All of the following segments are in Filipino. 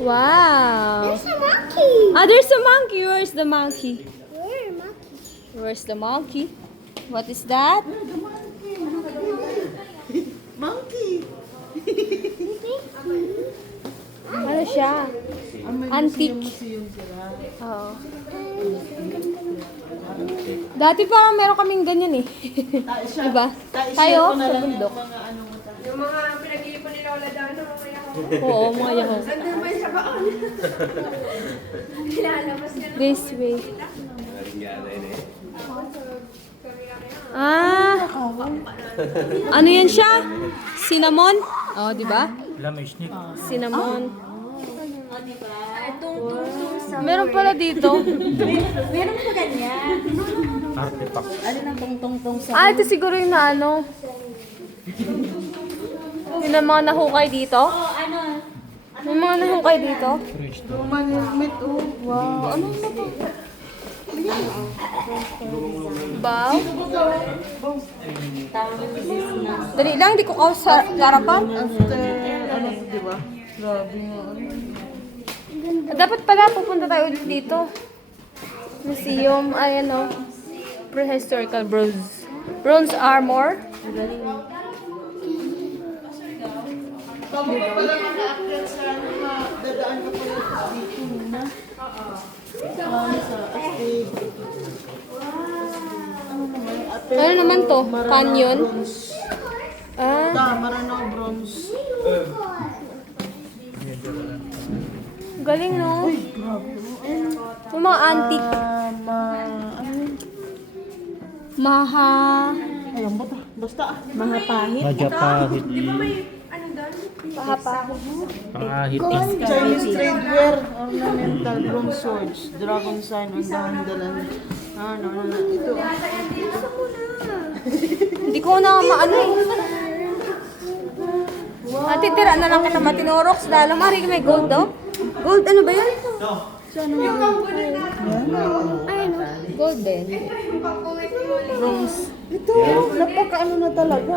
Wow. There's a monkey. Ah, there's a monkey. Where's the monkey? Where monkey? Where's the monkey? What is that? Monkey! Ano siya? Antique. Oo. Dati parang meron kaming ganyan eh. Diba? Tayo sa bundok. Yung mga pinag-iipon nila wala daan, mamaya ako. Oo, mga yaho. Nandun ba yung sa baon? Nilalabas ka na. This way. Ah, ano yan siya? Cinnamon? Oh, di ba? Cinnamon. Meron pala dito. Meron pa ganyan. Artifact. Ano nang tong-tong-tong sa... Ah, ito siguro yung na ano. Yung na mga nahukay dito. ano? May mga nahukay dito. Manilmit, oh. Wow, ano na to? Baw? Dali lang, di ko sa harapan. After, ano, di ba? Grabe nga. Dapat pala pupunta tayo ulit dito. Museum, ay ano, prehistorical bronze armor. Bago ka pala na-active sa ano na, dadaan ka pala dito muna. Sa estate. Ano naman? Ano naman to? Canyon? Ah, Maranao bronze. galing no? Grabe. Yung mga antique. Ano yun? Maha... Ayun ba? Basta. Mga pahit. Majapahit. Pangahiting. Chinese tradeware, ornamental bronze swords, dragon sign on the handle and ito. Hindi ko na maano eh. Ate, tira na lang kita matinorox. Lalo, mari may gold daw. Gold, ano ba yun? Ay, no. Gold din. Bronze. Ito, napaka-ano na talaga.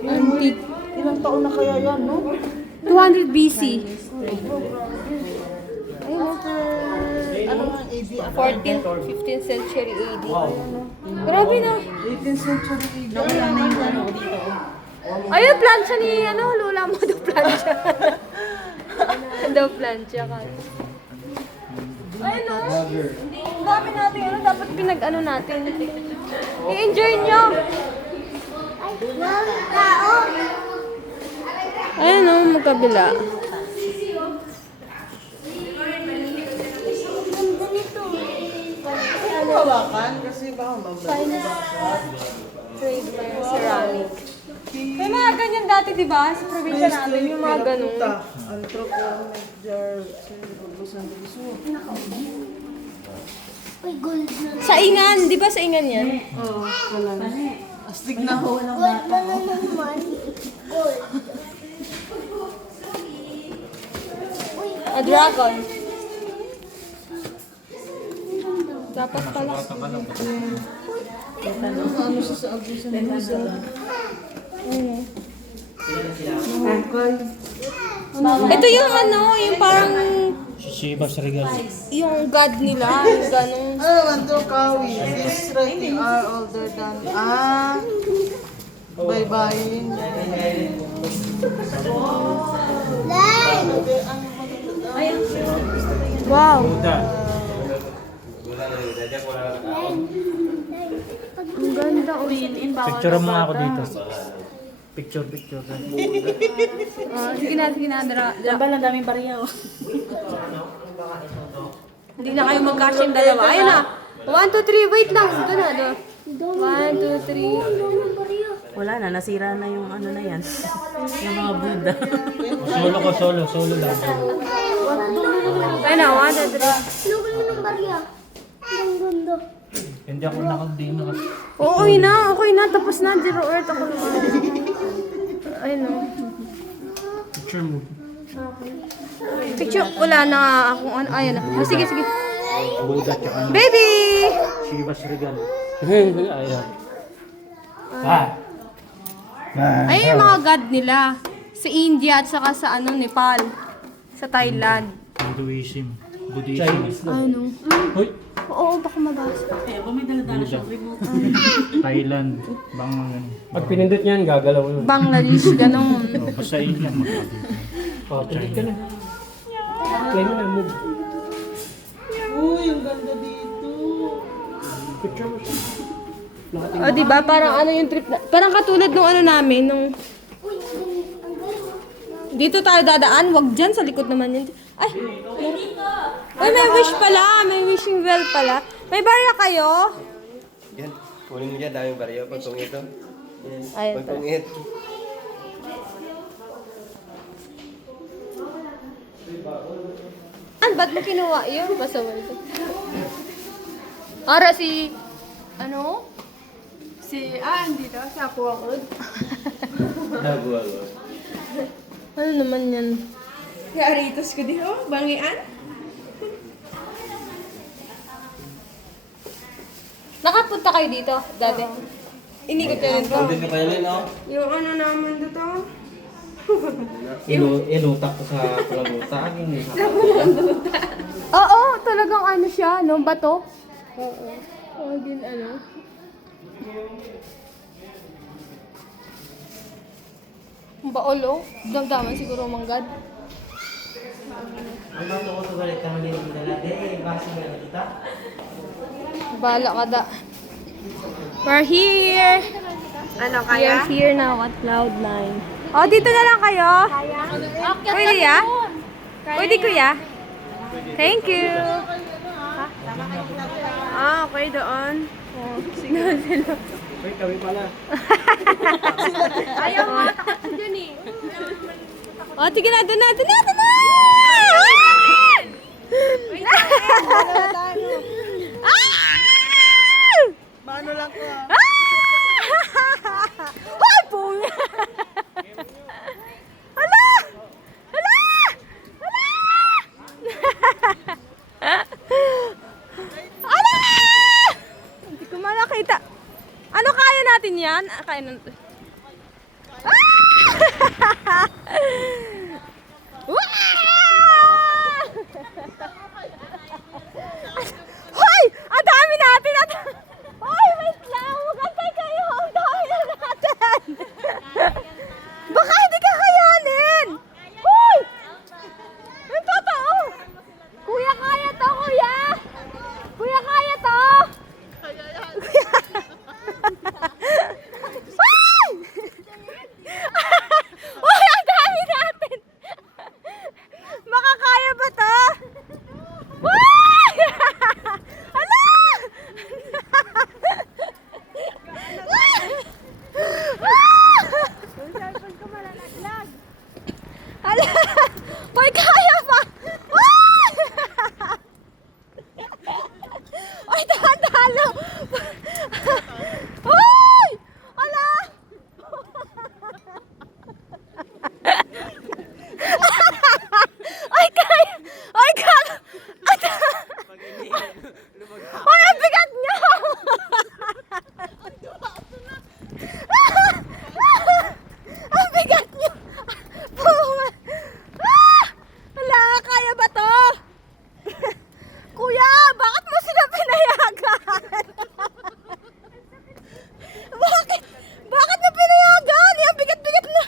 Antique. Ilang taon na kaya yan, no? 200 BC. Ayun, no. Ano nga, AD? 14th, 15th century AD. Grabe na. 18th century AD. Nawala na yung ano dito. Ayun, plancha ni, ano, lula mo daw plancha. Daw plancha ka. Ayun, no. Ang dami natin, ano, dapat pinag-ano natin. I-enjoy nyo. Ayun, no, magkabila. Ano hawakan? Kasi baka mabalik. Trade by ceramic. May mga ganyan dati, di ba? Sa probinsya natin, yung mga ganun. Anthropomorphic jar, San Luis. Uy, gold na. Sa Ingan, di ba sa Ingan yan? Oo, kalan. Astig na ho. Gold na naman. Gold. A dragon. Dapat pala. Ano siya sa abusan ng isa? Ito yung ano, yung parang Shiba Srigal. yung god nila, yung ganun. Anto Kawi. This writing are older than... Bye-bye. Wow. Ang ganda. Oh. Picture mo nga ako dito. Picture. Sige na, Lambal, ang daming bariya oh. Hindi na kayo mag-cash yung dalawa. Ayun na. 1, 2, 3, wait lang. Ito na, 1, 2, 3. Wala na, nasira na yung ano na yan. Yung mga Buddha. Solo lang. Ayun na, 1, 2, 3. Lugol mo ng bariya. Ang ganda. Hindi ako nakagdino. Okay na. Tapos na, zero earth ako naman. Ayun na. Picture mo. Picture, wala na akong ano. Ayun na. Oh, sige. Buddha tsaka Baby! Shiba Srigal. Ayan. Ayun yung mga god nila. Sa India at saka sa ano, Nepal. Sa Thailand. Hinduism. Buddhism. Chinese na. Ano? Hoy! Oo, baka mabasa. Eh, ba may dala-dala siyang remote? Thailand. Bang ano. Pag pinindot niyan, gagalaw yun. Bangladesh, ganun. Oh, basta yun lang magkakita. Pindot ka na. Play mo na, move. Uy, ang ganda dito. Picture mo siya. O, diba? Parang ano yung trip na... Parang katulad nung ano namin, nung... Dito tayo dadaan, wag dyan, sa likod naman yun. Ay! Ay, may wish pala, may wishing well pala. May barya kayo? Yan, kunin mo dyan, daming baryo. Pagtungit ito. Ayun to. Pagtungit. Ba't mo kinuha yun? Pasawal to. Ara si... Ano? Si, dito, sa Aqua World. Ano naman yan? Garitos ko di ho, bangian. Nakapunta kayo dito, dati? Inikot kayo rin to? Nandun ka pa yun, no? Yung ano naman dito. Inutak ko sa palaguta. Oo, talagang ano siya, no? Bato? Oo. Oo, din ano. Ang baol, oh. Damdaman siguro manggad. Bala ka da. We're here! Ano We are here now at Cloud9. Oh, dito na lang kayo. Pwede ya? Pwede kuya? Thank you. Okay doon. Wait, kami pala. Ayaw mo, takot ko dyan eh. Oh, sige na, doon na, doon na, doon na! Paano lang ko ah? Hoy, punya! Hala! Hala! Hala! Hala! Hindi ko malakita. Ano, kaya natin yan? Kaya natin. Hoy! Ang dami natin! Hoy, wait lang! Magantay kayo! Ang dami na natin! Baka hindi ka kayanin! Hoy! Ang totoo! Kuya, kaya to, kuya! Kuya, kaya to! Hoy! Hoy, ang dami natin! Makakaya ba to? Hoy! Hala! Hala! Hoy, kaya ba? Hoy, dahan-dahan lang! Hoy! Hala! Ay, kaya! Ay, kaya! Ay, ang bigat niyo! Ang bigat niyo! Punga! Wala, kaya ba to? Kuya, bakit mo sila pinayagan? Bakit? Bakit na pinayagan? Ang bigat-bigat na!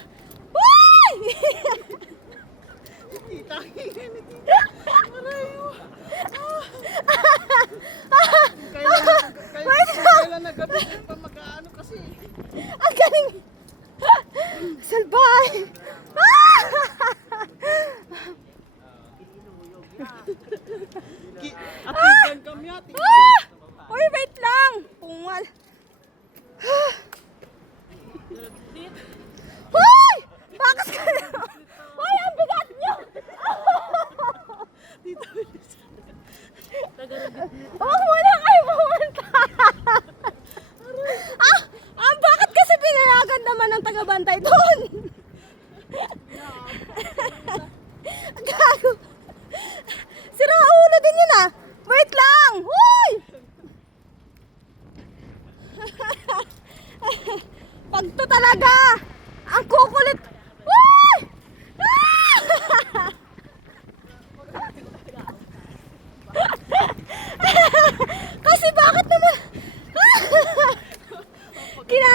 Uy! Kailan na gabi pa mag-ano kasi. Ang galing! Salbay! Atigan kami ati. Uy, wait lang! Pungal! Hoy! Bakas ka na! Hoy, ang bigat niyo! Huwag muna kayo pumunta! Bakit kasi pinayagan naman ng taga-bantay doon? Gago! Sira ulo din yun ah! Wait lang! Uy! Pagto talaga! Ang kukulit! Uy!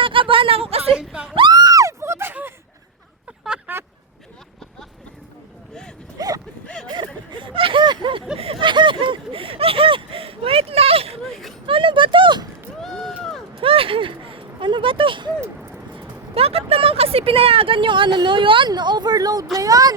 Kinakabahan ako kasi. Ay! Puta! Wait lang! Ano ba to? Ano ba to? Bakit naman kasi pinayagan yung ano no yun? Overload na yun?